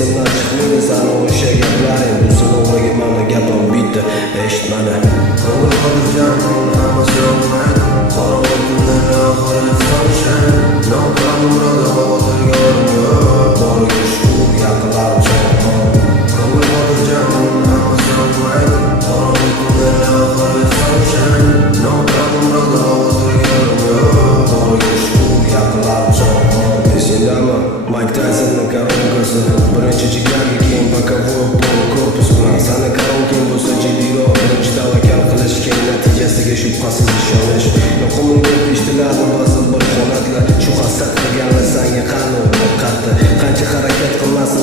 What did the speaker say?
esimdan chiqmaydi sani o'sha gaplaring. Bu sinovga mana gapim bitta, eshit mana. Ko'ngil xotirjam hammasi yo'qmaydi. Qorong'u kunlar oxiri sunshine. No problem brother, xavotirga o'rin boriga shu yaqinlarim chaqmoq. Ko'ngil xotirjam hammasi yo'qmaydi. Qorong'u kunlar oxiri sunshine. No problem brother, xavotirga o'rin boriga shu yaqinlarim chaqmoq. Esingdami Mike Tysonning koronkasi, birinchi jigarga keyin bokovой pol korpus bilan. Sani koronkang bo'lsa jiddiyroq, birinchi tavakkal qilish, keyin natijasiga shubhasiz ishonish. Yoqimli deb eshitilarni ba'zan bir holatlar, shu hasad qilganlar sanga qani qatdi. Qancha harakat qilmasin